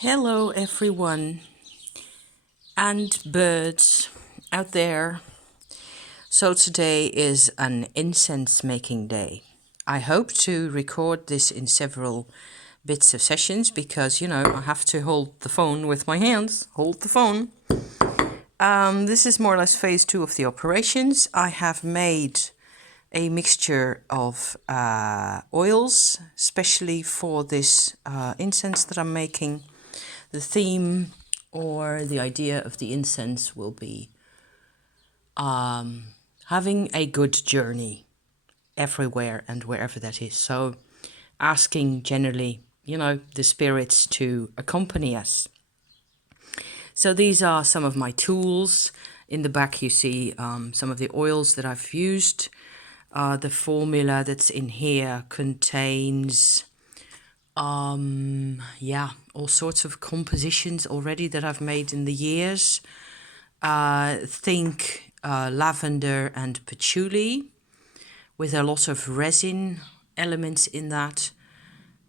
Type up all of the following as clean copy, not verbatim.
Hello, everyone, and birds out there. So, today is an incense making day. I hope to record this in several bits of sessions because, I have to hold the phone with my hands, hold the phone. This is more or less phase 2 of the operations. I have made a mixture of oils, especially for this incense that I'm making. The theme or the idea of the incense will be having a good journey everywhere and wherever that is. So, asking generally, the spirits to accompany us. So, these are some of my tools. In the back, you see some of the oils that I've used. The formula that's in here contains all sorts of compositions already that I've made in the years. Think lavender and patchouli with a lot of resin elements in that.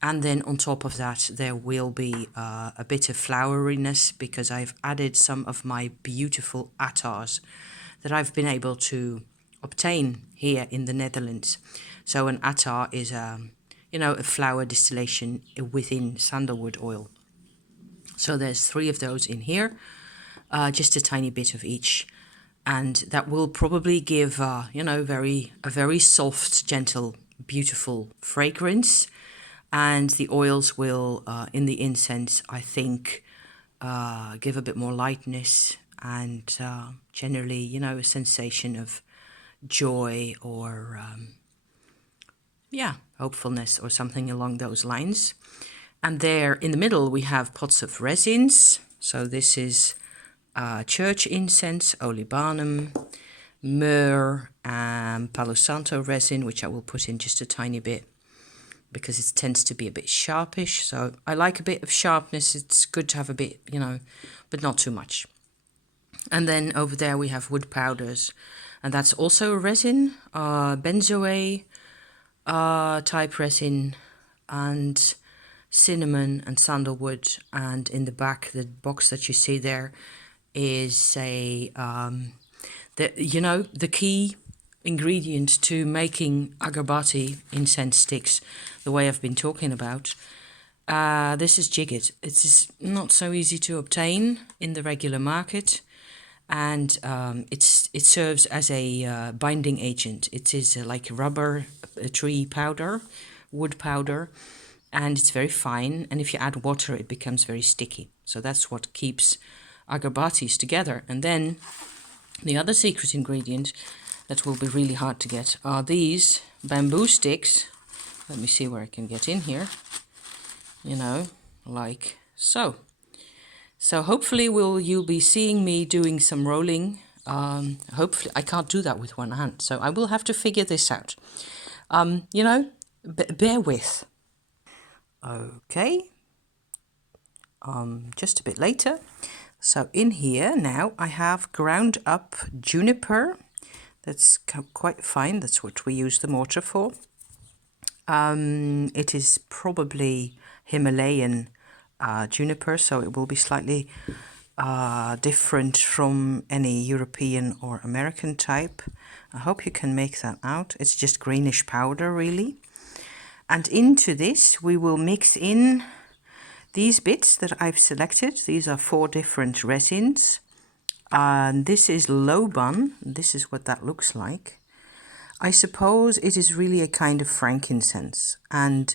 And then on top of that, there will be a bit of floweriness because I've added some of my beautiful attars that I've been able to obtain here in the Netherlands. So an attar is a flower distillation within sandalwood oil. So there's 3 of those in here, just a tiny bit of each. And that will probably give, a very soft, gentle, beautiful fragrance. And the oils will, in the incense, I think, give a bit more lightness and generally, a sensation of joy or, hopefulness or something along those lines. And there in the middle, we have pots of resins. So this is church incense, olibanum, myrrh, and Palo Santo resin, which I will put in just a tiny bit because it tends to be a bit sharpish. So I like a bit of sharpness. It's good to have a bit, but not too much. And then over there we have wood powders, and that's also a resin, benzoate type resin, and cinnamon and sandalwood. And in the back, the box that you see there is the key ingredient to making agarbati incense sticks, the way I've been talking about. This is jigget. It is not so easy to obtain in the regular market, and it serves as a binding agent. It is like rubber tree powder, wood powder, and it's very fine. And if you add water, it becomes very sticky. So that's what keeps agarbatis together. And then the other secret ingredient that will be really hard to get are these bamboo sticks. Let me see where I can get in here. Like so. So hopefully you'll be seeing me doing some rolling. Hopefully I can't do that with one hand, so I will have to figure this out. Bear with. Okay. Just a bit later. So in here now I have ground up juniper. That's quite fine. That's what we use the mortar for. It is probably Himalayan juniper, so it will be slightly different from any European or American type. I hope you can make that out. It's just greenish powder, really. And into this we will mix in these bits that I've selected. These are 4 different resins. This is Loban. This is what that looks like. I suppose it is really a kind of frankincense, and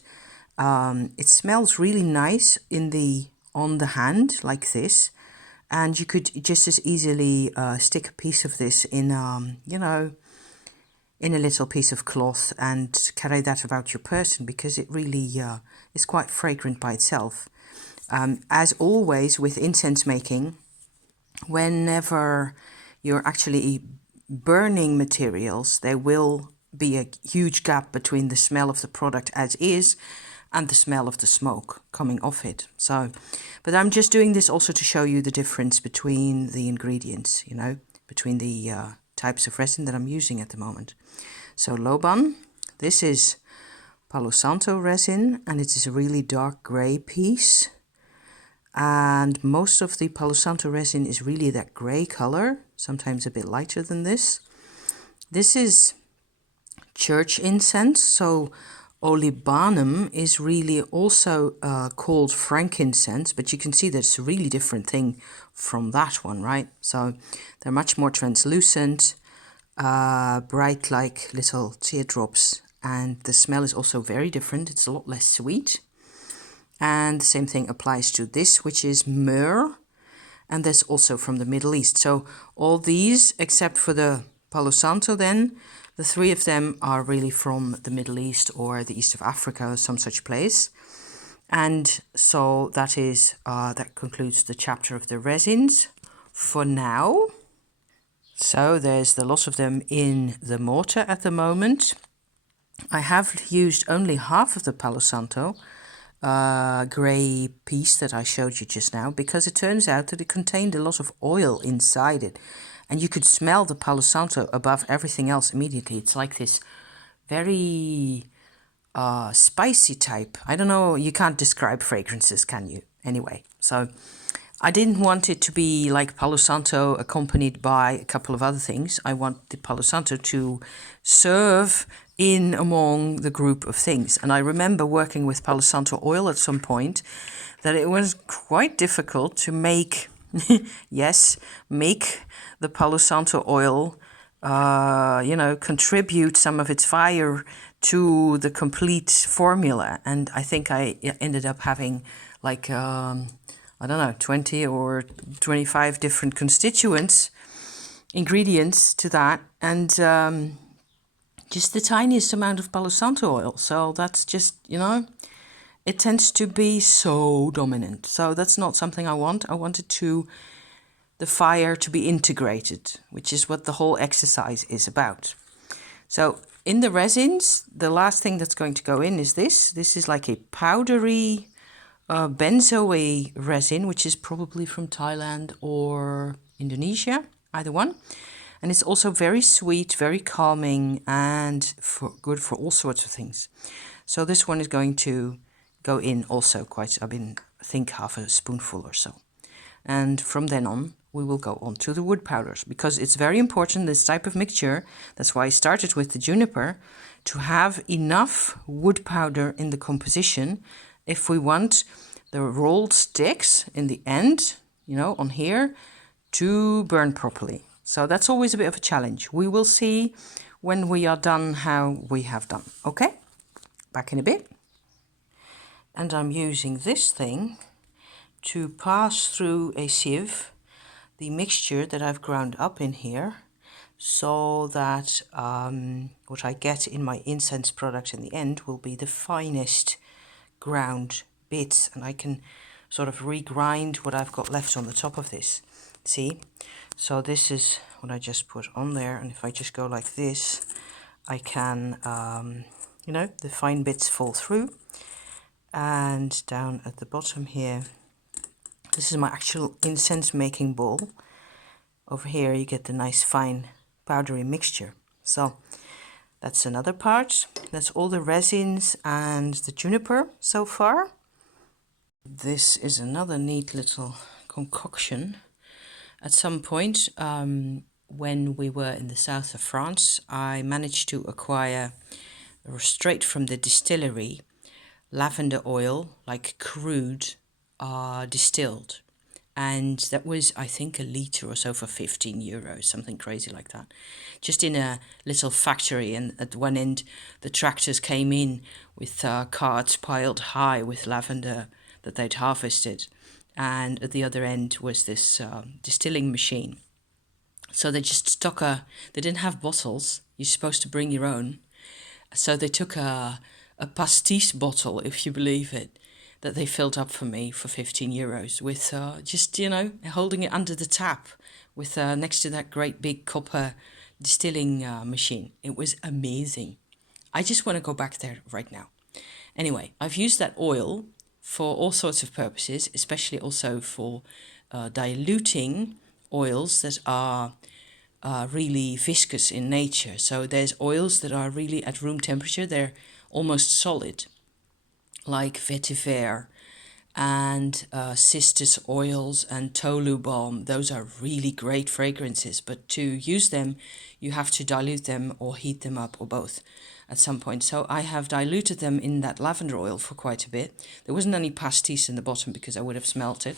it smells really nice on the hand like this. And you could just as easily stick a piece of this in in a little piece of cloth and carry that about your person, because it really is quite fragrant by itself. As always with incense making, whenever you're actually burning materials, there will be a huge gap between the smell of the product as is and the smell of the smoke coming off it. So, but I'm just doing this also to show you the difference between the ingredients, between the types of resin that I'm using at the moment. So Loban, this is Palo Santo resin, and it is a really dark gray piece. And most of the Palo Santo resin is really that grey color, sometimes a bit lighter than this. This is church incense, so olibanum is really also called frankincense, but you can see that it's a really different thing from that one, right? So they're much more translucent, bright like little teardrops, and the smell is also very different. It's a lot less sweet. And the same thing applies to this, which is myrrh, and that's also from the Middle East. So all these, except for the Palo Santo then, the three of them are really from the Middle East or the east of Africa or some such place. And so that is that concludes the chapter of the resins for now. So there's a lot of them in the mortar at the moment. I have used only half of the Palo Santo grey piece that I showed you just now, because it turns out that it contained a lot of oil inside it, and you could smell the Palo Santo above everything else immediately. It's like this very spicy type. I don't know, you can't describe fragrances, can you? Anyway, so I didn't want it to be like Palo Santo accompanied by a couple of other things. I want the Palo Santo to serve in among the group of things. And I remember working with Palo Santo oil at some point, that it was quite difficult to make, yes, make the Palo Santo oil, contribute some of its fire to the complete formula. And I think I ended up having like, I don't know, 20 or 25 different ingredients to that. And just the tiniest amount of Palo Santo oil. So that's just, it tends to be so dominant. So that's not something I want. I wanted the fire to be integrated, which is what the whole exercise is about. So in the resins, the last thing that's going to go in is this. This is like a powdery benzoate resin, which is probably from Thailand or Indonesia, either one. And it's also very sweet, very calming, and good for all sorts of things. So this one is going to go in also quite, I think half a spoonful or so. And from then on, we will go on to the wood powders, because it's very important, this type of mixture, that's why I started with the juniper, to have enough wood powder in the composition if we want the rolled sticks in the end, on here, to burn properly. So that's always a bit of a challenge. We will see when we are done how we have done. Okay, back in a bit. And I'm using this thing to pass through a sieve the mixture that I've ground up in here, so that what I get in my incense product in the end will be the finest ground bits, and I can sort of regrind what I've got left on the top of this. See? So this is what I just put on there, and if I just go like this, I can, the fine bits fall through. And down at the bottom here, this is my actual incense making bowl. Over here you get the nice fine powdery mixture. So that's another part. That's all the resins and the juniper so far. This is another neat little concoction. At some point, when we were in the south of France, I managed to acquire, straight from the distillery, lavender oil, like crude, distilled. And that was, I think, a litre or so for 15 euros, something crazy like that. Just in a little factory, and at one end, the tractors came in with carts piled high with lavender that they'd harvested. And at the other end was this distilling machine. So they just they didn't have bottles. You're supposed to bring your own. So they took a pastis bottle, if you believe it, that they filled up for me for 15 euros with just, holding it under the tap with next to that great big copper distilling machine. It was amazing. I just want to go back there right now. Anyway, I've used that oil for all sorts of purposes, especially also for diluting oils that are really viscous in nature. So there's oils that are really at room temperature. They're almost solid, like vetiver and cistus oils and tolu balm. Those are really great fragrances, but to use them, you have to dilute them or heat them up or both at some point. So I have diluted them in that lavender oil for quite a bit. There wasn't any pastis in the bottom because I would have smelt it.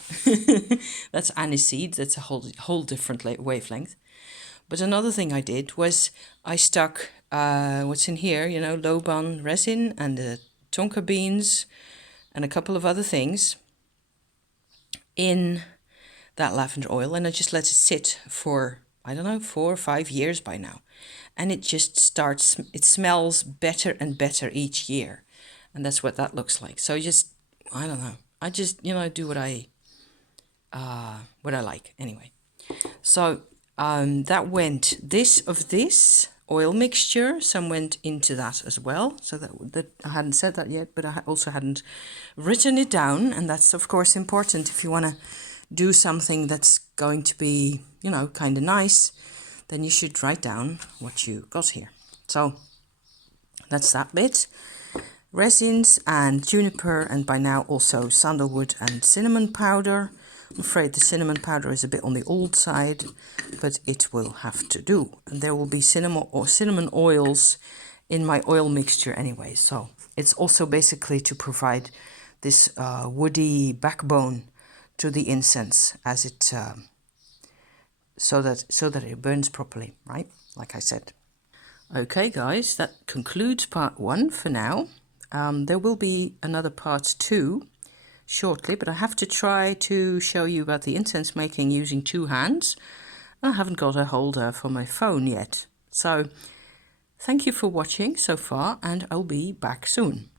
That's aniseed. That's a whole different wavelength. But another thing I did was I stuck what's in here, you know, Loban resin and the tonka beans and a couple of other things in that lavender oil, and I just let it sit for, I don't know, 4 or 5 years by now. And it just starts, it smells better and better each year. And that's what that looks like. So just, I don't know. I just, you know, do what I like anyway. So that went, this oil mixture, some went into that as well. So that I hadn't said that yet, but I also hadn't written it down. And that's, of course, important if you want to do something that's going to be, you know, kind of nice, then you should write down what you got here. So that's that bit. Resins and juniper, and by now also sandalwood and cinnamon powder. I'm afraid the cinnamon powder is a bit on the old side, but it will have to do. And there will be cinnamon oils in my oil mixture anyway. So it's also basically to provide this woody backbone to the incense as it so that it burns properly, right? Like I said. Okay, guys, that concludes part 1 for now. There will be another part 2 shortly, but I have to try to show you about the incense making using 2 hands. I haven't got a holder for my phone yet. So thank you for watching so far, and I'll be back soon.